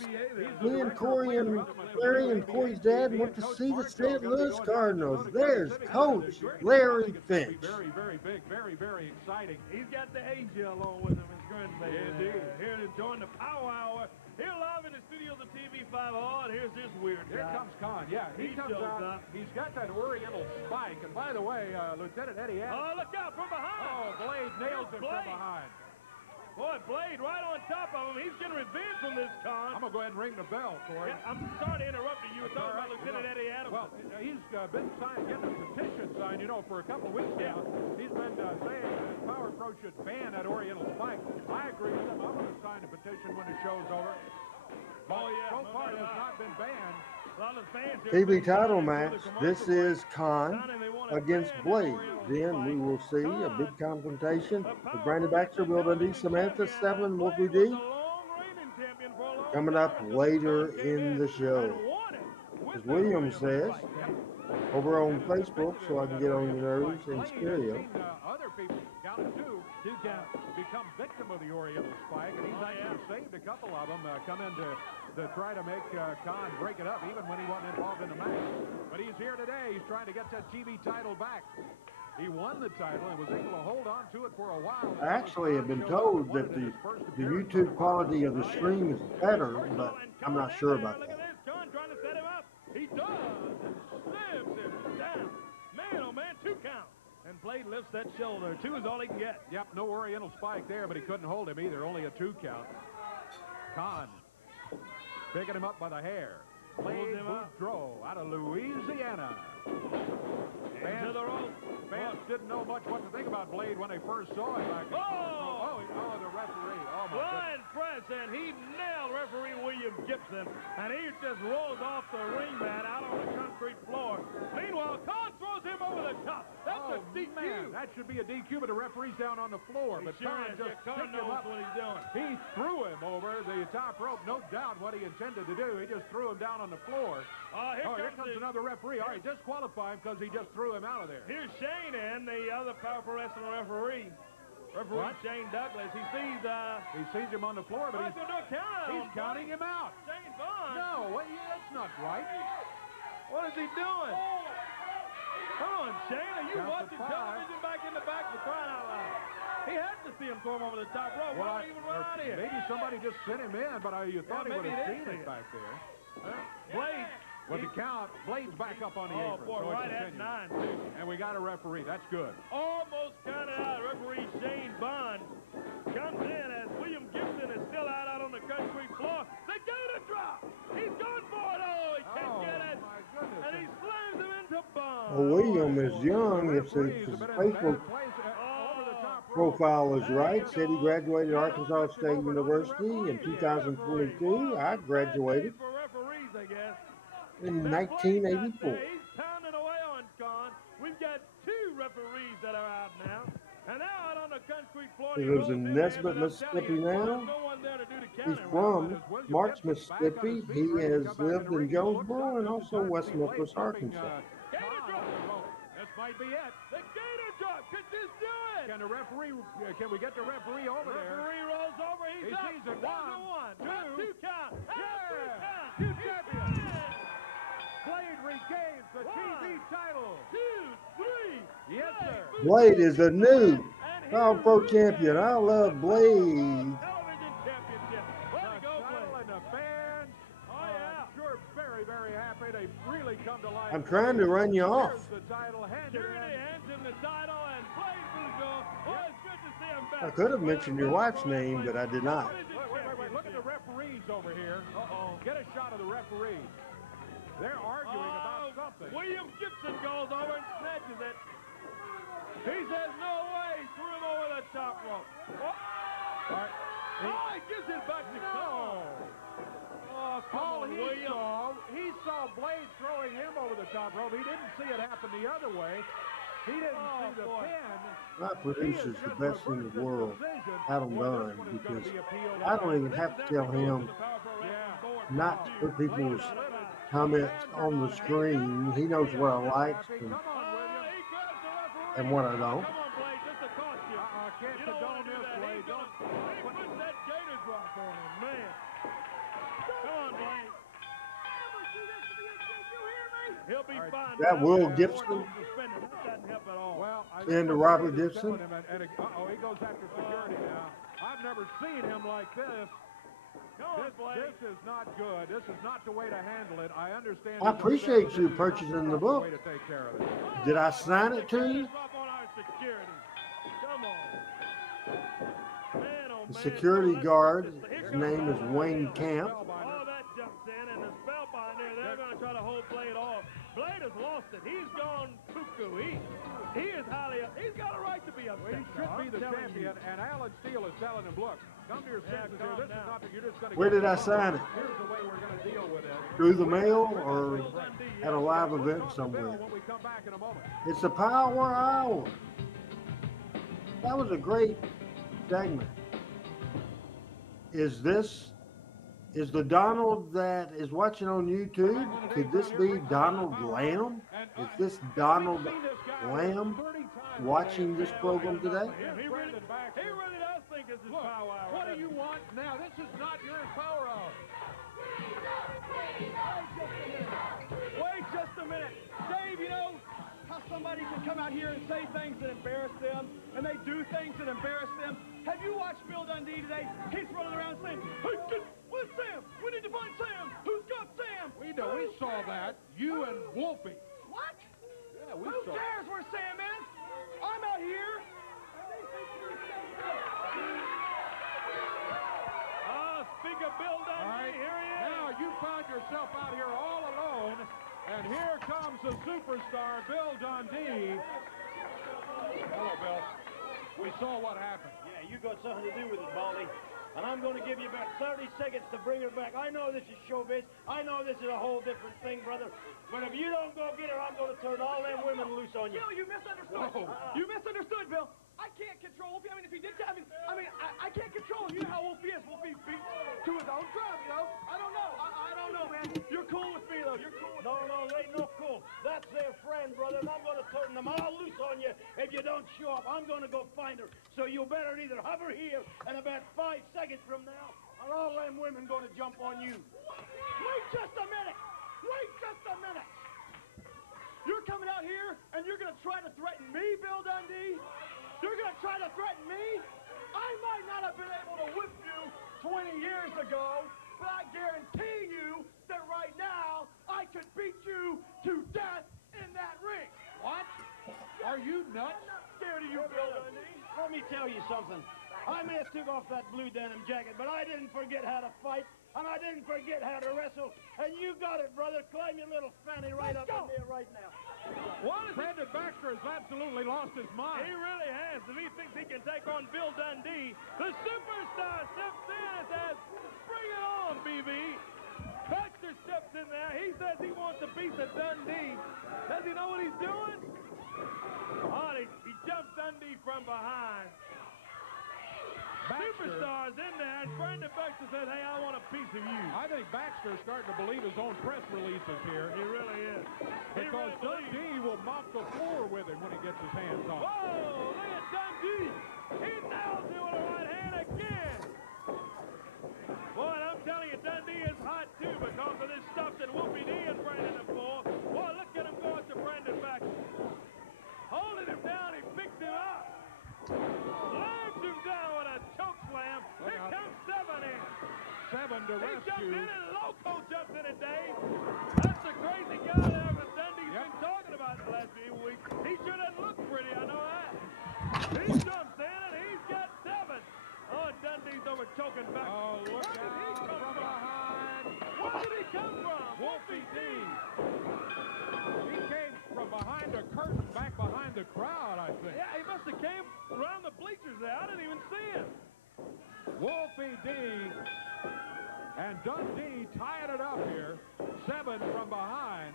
me and Corey and Larry and Corey's dad went to see the St. Louis Cardinals. There's Coach Larry Finch. Very, very big, very, very exciting. He's got the Asia along with him, his grandbaby. Indeed. Here to join the Power Hour. Here live in the studios of TV5. Oh, and here's this weird guy. Here comes Khan. Yeah, he comes shows out. up. He's got that Oriental spike. And by the way, Lieutenant Eddie Adams. Oh, look out from behind. Oh, Blade nails him from Blade. behind. Boy, Blade right on top of him. He's getting revenge from this con. I'm going to go ahead and ring the bell, Corey. Yeah, I'm sorry to interrupt you. You were talking about All right, Lieutenant Eddie Adams. Well, he's been getting a petition signed, for a couple of weeks now. He's been saying that Power Pro should ban that Oriental spike. I agree with him. I'm going to sign a petition when the show's over. But so far, it has not been banned. A lot of fans here TV been title calling match. for the This commercial is Khan break. They want to against ban Blade. the Oriental Then we spike. will see a big confrontation The with Brandon Baxter, Will Dundee, Samatha, 7, Wolfie Blade was D. the long reigning champion for a long Coming up time. later Came in the show. and won it with As the William Oriental says, spike. over on Facebook so I can get on your nerves in Blade has stereo. seen, other people, counted two count, become victim of the Oriental spike, and he's actually saved a couple of them, come in to try to make Khan break it up, even when he wasn't involved in the match. But he's here today. He's trying to get that TV title back. He won the title and was able to hold on to it for a while. I actually have been told that the YouTube quality of the stream is better, but I'm not sure about Look that. at this, John trying to set him up. He does, and slams him down. Man, oh man, 2 count. And Blade lifts that shoulder. 2 is all he can get. Yep, no Oriental spike there, but he couldn't hold him either. Only a 2 count. Khan picking him up by the hair. Blade Boudreaux out of Louisiana. To the rope. Fans didn't know much what to think about Blade when they first saw him back in the referee. Oh, my Blind press, and he nailed referee William Gibson, and he just rolls off the ring mat out on the concrete floor. Meanwhile, Khan throws him over the the top. That's a DQ. Man, that should be a DQ, but the referee's down on the floor. But Tom just picked him up. What he's doing. He threw him over the top rope. No doubt what he intended to do. He just threw him down on the floor. Here comes another referee. All right, disqualify him because he just threw him out of there. Here's Shane and the other powerful wrestling referee. Referee Shane Douglas. He sees him on the floor, but he's counting him out. Shane Bond. No, that's not right. What is he doing? Come on, Shane. Are you watching television back in the back for crying out loud? He had to see him throw him over the top rope. Why don't he even run out of here? Maybe somebody just sent him in, but you thought he would have seen it back there. Blade. With the count, Blade's back up on the apron. Boy, right at 9, too. And we got a referee. That's good. Almost counted out. Referee Shane Bond comes in as William Gibson is still out on the concrete floor. The gator drop. He's going for it. Oh, he can't get it. My goodness. And he slams him into Bond. Well, William is young. If his Facebook profile is right, said he graduated Arkansas State University in 2022. I graduated For referees, I guess. in 1984. He's pounding away on Con. We've got 2 referees that are out now. And now out on the concrete floor. He lives in Nesbitt, Mississippi now. He's from March, Mississippi. He has lived in Jonesboro and also West Memphis, Arkansas. Gator drop. This might be it. The gator drop. Could this do it? Can we get the referee over there? Referee rolls over. He's up. Sees it. 1, 2 count. Yeah. 2 champions. Blade regains the TV title. 2, 3. Yes, sir. Blade is a new Power Pro champion. I love Blade. Television championship. Way to go, Blade. And the fans are sure very, very happy. They really come to life. I'm trying to run you off. Here's the title. Security hands him the title, and Blade Bulldog. Oh, it's good to see him back. I could have mentioned your wife's name, but I did not. Wait. Look at the referees over here. Get a shot of the referees. They're arguing about something. William Gibson goes over and snatches it. He says no way. Threw him over the top rope. He gives it back to Koko. Oh, come on, William. He saw Blade throwing him over the top rope. He didn't see it happen the other way. He didn't see the pin. My producer's the best in the world. Adam Dunn, because I don't even have to tell him not to put people's comments on the screen. He knows what I like and what I don't. Come on, Blade, just to cost you. Can't You don't condone want to do this, that. Blade. He puts that gator drop on him, man. Come on, Blade. He'll be fine. That Will Gibson That doesn't help at all. Well, and to Robert Gibson. He goes after security now. I've never seen him like this. This is not good. This is not the way to handle it. I understand. I appreciate you purchasing the book. Way to take care of it. Did I sign it to you? Drop on our security. Come on. Man, oh, The man. security guard, his name is Wayne Camp. All that jumps in, and the spellbinder, they're going to try to hold Blade off. Blade has lost it. He's gone cuckoo. He is he's got a right to be upset. Well, he should be the champion, and Alan Steele is telling him, look, come to your senses here. This is not, you're just going to Where did I sign it? Here's the way we're going to deal with it. Through the mail or at a live event somewhere? When we come back in a moment. It's the Power Hour. That was a great segment. Is the Donald that is watching on YouTube, could this be Donald Lamb? Is this Donald Lamb watching this program today? He really does think this is Power Hour. What do you want now? This is not your Power Hour. Wait just a minute. Dave, you know how somebody can come out here and say things that embarrass them, and they do things that embarrass them? Have you watched Bill Dundee today? He's running around saying, hey, where's Sam? We need to find Sam. Who's got Sam? We saw that. You and Wolfie. What? Yeah, Who cares where Sam is? I'm out here. Speak of Bill Dundee, right. here he is. Now you found yourself out here all alone, and here comes the superstar, Bill Dundee. Hello, Bill. We saw what happened. Yeah, you got something to do with it, Baldy. and I'm going to give you about 30 seconds to bring her back. I know this is showbiz. I know this is a whole different thing, brother. But if you don't go get her, I'm going to turn all them women loose on you. Bill, you misunderstood. You misunderstood, Bill. I can't control Wolfie. I mean, if he did that, I can't control him. You know how Wolfie is. Wolfie beats to his own drum, you know? I don't know. I don't know, man. You're cool with me, though. You're cool with me. No, they ain't no cool. That's their friend, brother, and I'm going to turn them all loose on you if you don't show up. I'm going to go find her. So you better either hover here and about 5 seconds from now, or all them women going to jump on you. Wait just a minute. Wait just a minute. You're coming out here, and you're going to try to threaten me, Bill Dundee? You're going to try to threaten me? I might not have been able to whip you 20 years ago, but I guarantee you that right now I could beat you to death in that ring. What? Are you nuts? I'm not scared of you, Bill Dundee. Let me tell you something. I may have took off that blue denim jacket, but I didn't forget how to fight, and I didn't forget how to wrestle. And you got it, brother. Climb your little fanny right up in there right now. Brandon Baxter has absolutely lost his mind. He really has. If he thinks he can take on Bill Dundee, the superstar steps in and says, bring it on, BB. Baxter steps in there. He says he wants a piece of Dundee. Does he know what he's doing? Oh, he jumps Dundee from behind. Superstars in there, and Brandon Baxter says, hey, I want a piece of you. I think Baxter's starting to believe his own press releases here. He really is. Because Dundee will mop the floor with him when he gets his hands on him. Whoa, look at Dundee. He nails him with a right hand again. Boy, and I'm telling you, Dundee is hot, too, because of this stuff that Wolfie D and Brandon have for. Boy, look at him going to Brandon Baxter. Holding him down, he picks him up. Slams him down with a choke slam. Here comes Seven in. Seven to He rescue. jumped in and Loco jumped in it, Dave. That's the crazy guy there that Dundee's been talking about the last few weeks. He sure doesn't look pretty, I know that. He jumps in and he's got Seven. Oh, Dundee's over choking back. Oh, look Where did he out come from from? behind. Where did he come from? Wolfie D. He came from behind a curtain, back behind the crowd, I think. Yeah, he must have came around the bleachers there. I didn't even see him. Wolfie D and Dundee tying it up here. Seven from behind.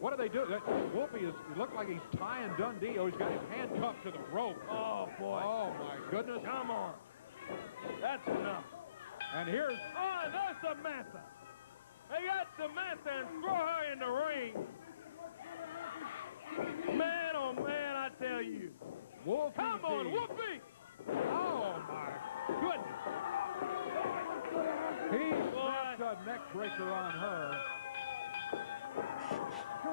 What do they do? Wolfie it looked like he's tying Dundee. Oh, he's got his handcuffed to the rope. Oh, boy. Oh, my goodness. Come on. That's enough. And here's... Oh, there's Samatha. They got Samatha and throw her in the ring. Man, oh, man, I tell you. Wolfie Come on, D. Wolfie. Oh, my goodness. He snapped a neck breaker on her.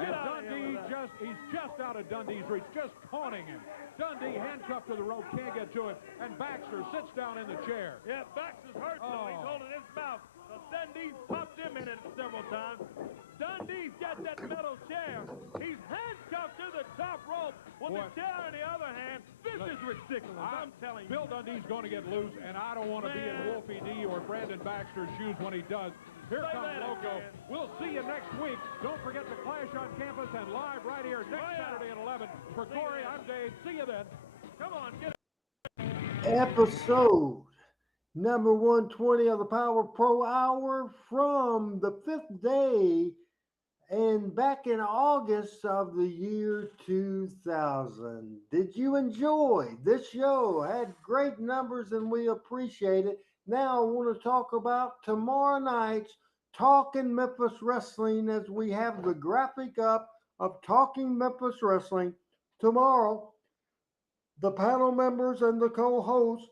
And Dundee he's just out of Dundee's reach, just taunting him. Dundee handcuffed to the rope, can't get to it, and Baxter sits down in the chair. Yeah, Baxter's hurt, though. He's holding his mouth. So Dundee's popped him in it several times. Dundee's got that metal chair. He's handcuffed to the top rope with the chair in the other hand. This is ridiculous, I'm telling you. Bill Dundee's going to get loose, and I don't want to be in Wolfie D or Brandon Baxter's shoes when he does. Here comes Loco. We'll see you next week. Don't forget to Clash on Campus and live right here next Saturday at 11. For Corey, I'm Dave. See you then. Come on, get it. Episode number 120 of the Power Pro Hour from the 5th day and back in August of the year 2000. Did you enjoy this show? Had great numbers and we appreciate it. Now I want to talk about tomorrow night's Talking Memphis Wrestling as we have the graphic up of Talking Memphis Wrestling. Tomorrow, the panel members and the co-hosts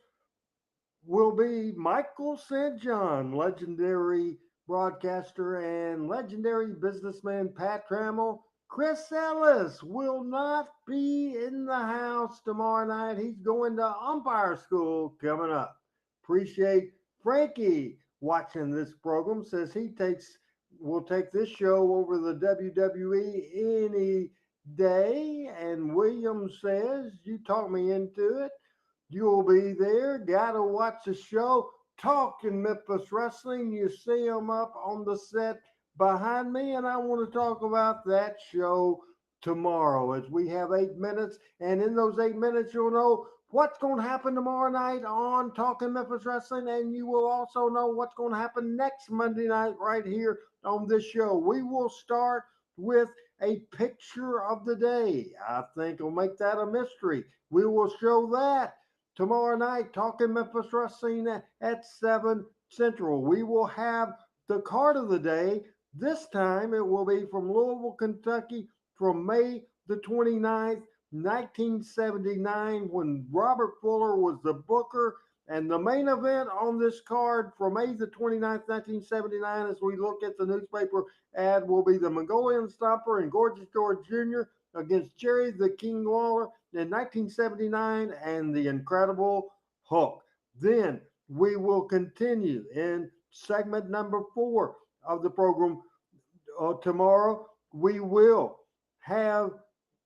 will be Michael St. John, legendary broadcaster and legendary businessman Pat Trammell. Chris Ellis will not be in the house tomorrow night. He's going to umpire school coming up. Appreciate Frankie watching this program. Says he will take this show over the WWE any day. And William says, you talked me into it. You'll be there. Gotta watch the show. Talking Memphis Wrestling. You see them up on the set behind me. And I want to talk about that show tomorrow as we have 8 minutes. And in those 8 minutes, you'll know what's going to happen tomorrow night on Talking Memphis Wrestling, and you will also know what's going to happen next Monday night right here on this show. We will start with a picture of the day. I think we'll make that a mystery. We will show that tomorrow night, Talking Memphis Wrestling at 7 Central. We will have the card of the day. This time it will be from Louisville, Kentucky, from May the 29th, 1979, when Robert Fuller was the booker. And the main event on this card for May the 29th, 1979, as we look at the newspaper ad, will be the Mongolian Stomper and Gorgeous George Jr. against Jerry the King Lawler in 1979 and the Incredible Hulk. Then we will continue in segment number 4 of the program. Tomorrow we will have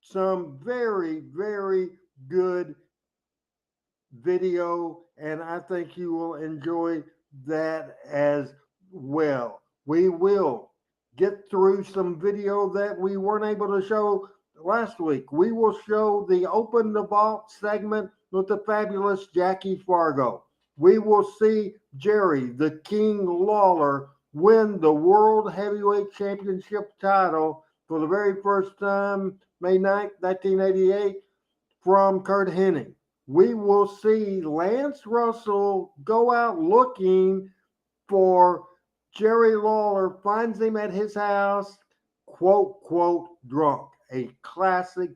some very, very good video, and I think you will enjoy that as well. We will get through some video that we weren't able to show last week. We will show the Open the Vault segment with the fabulous Jackie Fargo. We will see Jerry the King Lawler win the World Heavyweight Championship title for the very first time, May 9th, 1988, from Kurt Hennig. We will see Lance Russell go out looking for Jerry Lawler, finds him at his house, quote, drunk. A classic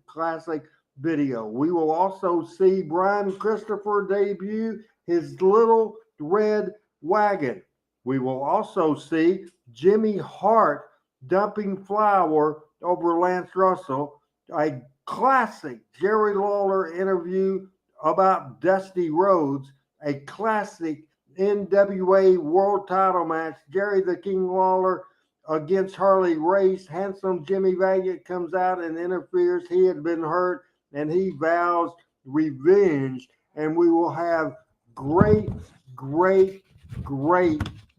video. We will also see Brian Christopher debut his little red wagon. We will also see Jimmy Hart dumping flour over Lance Russell, a classic Jerry Lawler interview about Dusty Rhodes, a classic NWA World Title match, Jerry the King Lawler against Harley Race. Handsome Jimmy Valiant comes out and interferes. He had been hurt, and he vows revenge. And we will have great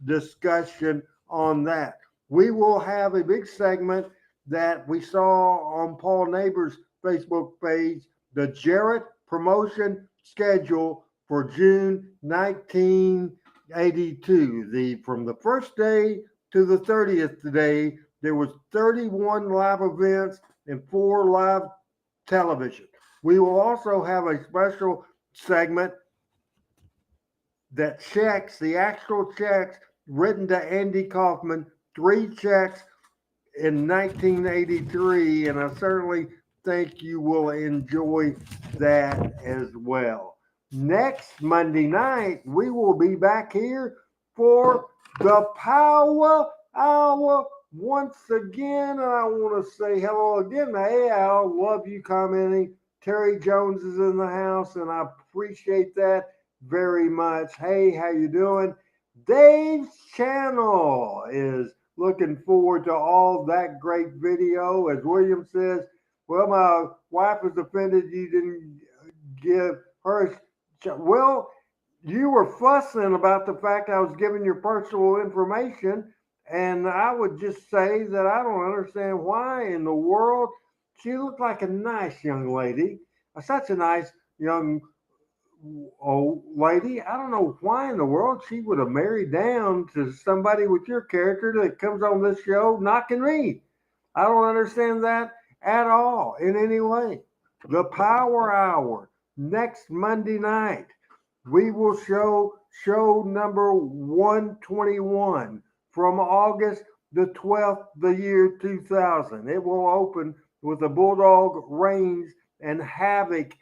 discussion on that. We will have a big segment that we saw on Paul Neighbor's Facebook page, the Jarrett promotion schedule for June 1982. From the first day to the 30th day, there was 31 live events and 4 live television. We will also have a special segment that checks, the actual checks written to Andy Kaufman, 3 checks in 1983, and I certainly think you will enjoy that as well. Next Monday night, we will be back here for the Powa Hour once again, and I want to say hello again. Hey, Al, love you commenting. Terry Jones is in the house, and I appreciate that very much. Hey, how you doing? Dave's channel is looking forward to all that great video. As William says, well, my wife was offended you didn't give her. Well, you were fussing about the fact I was giving your personal information, and I would just say that I don't understand why in the world. She looked like a nice young lady, such a nice young old lady. I don't know why in the world she would have married down to somebody with your character that comes on this show knocking me. I don't understand that at all in any way. The Power Hour next Monday night. We will show number 121 from August the 12th, the year 2000. It will open with a Bulldog Reigns and Havoc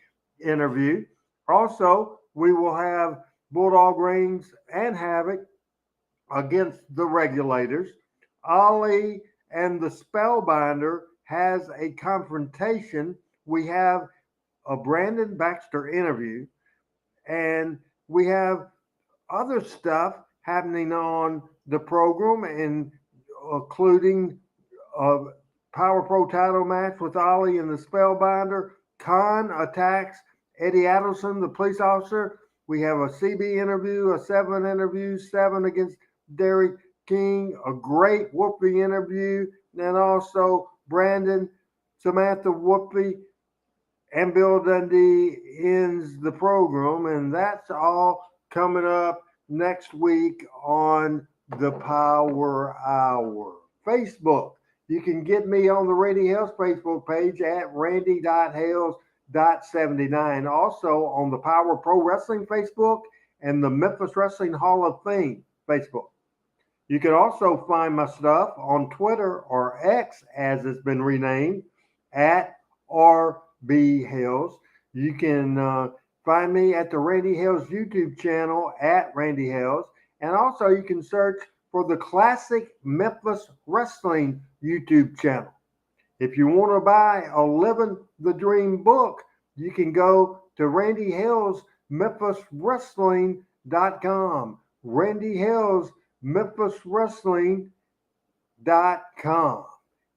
interview. Also, we will have Bulldog Reigns and Havoc against the Regulators. Ali and the Spellbinder has a confrontation. We have a Brandon Baxter interview, and we have other stuff happening on the program, including a Power Pro title match with Ali and the Spellbinder. Khan attacks Eddie Adelson, the police officer. We have a CB interview, a 7 interview, 7 against Derek King, a great Wolfie interview, and also Brandon, Samatha, Wolfie, and Bill Dundee ends the program. And that's all coming up next week on the Power Hour. Facebook. You can get me on the Randy Hales Facebook page at randy.hales.79. Also on the Power Pro Wrestling Facebook and the Memphis Wrestling Hall of Fame Facebook. You can also find my stuff on Twitter or X, as it's been renamed, at RB Hales. You can find me at the Randy Hales YouTube channel at Randy Hales. And also you can search for the Classic Memphis Wrestling YouTube channel. If you want to buy a Living the Dream book, you can go to Randy Hales MemphisWrestling.com. Randy Hales MemphisWrestling.com.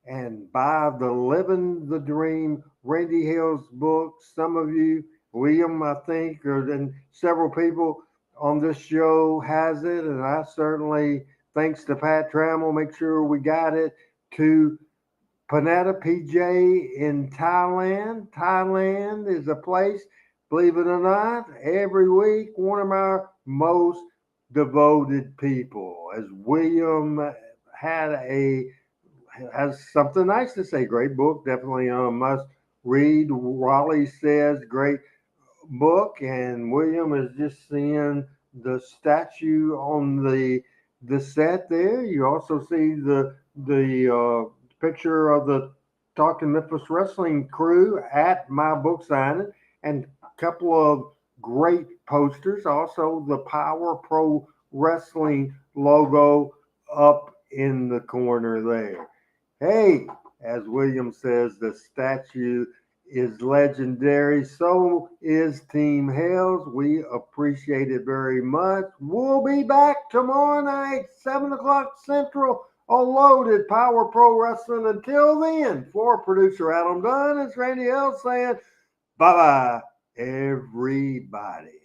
And buy the Living the Dream Randy Hales book. Some of you, William, I think, and several people on this show has it, and I certainly, thanks to Pat Trammell, make sure we got it to Panetta PJ in Thailand. Thailand is a place, believe it or not, every week, one of our most devoted people. As William has something nice to say. Great book, definitely a must read. Raleigh says great book, and William is just seeing the statue on the set there. You also see the picture of the Talking Memphis Wrestling crew at my book signing, and a couple of great posters. Also the Power Pro Wrestling logo up in the corner there. Hey, as William says, the statue is legendary. So is Team Hales. We appreciate it very much. We'll be back tomorrow night, 7 o'clock Central, on Loaded Power Pro Wrestling. Until then, for producer Adam Dunn, it's Randy Hales saying bye-bye, everybody.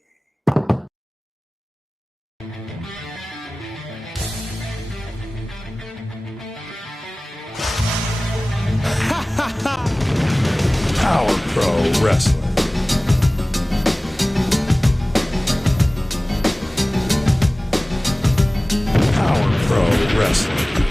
Power Pro Wrestling. Power Pro Wrestling.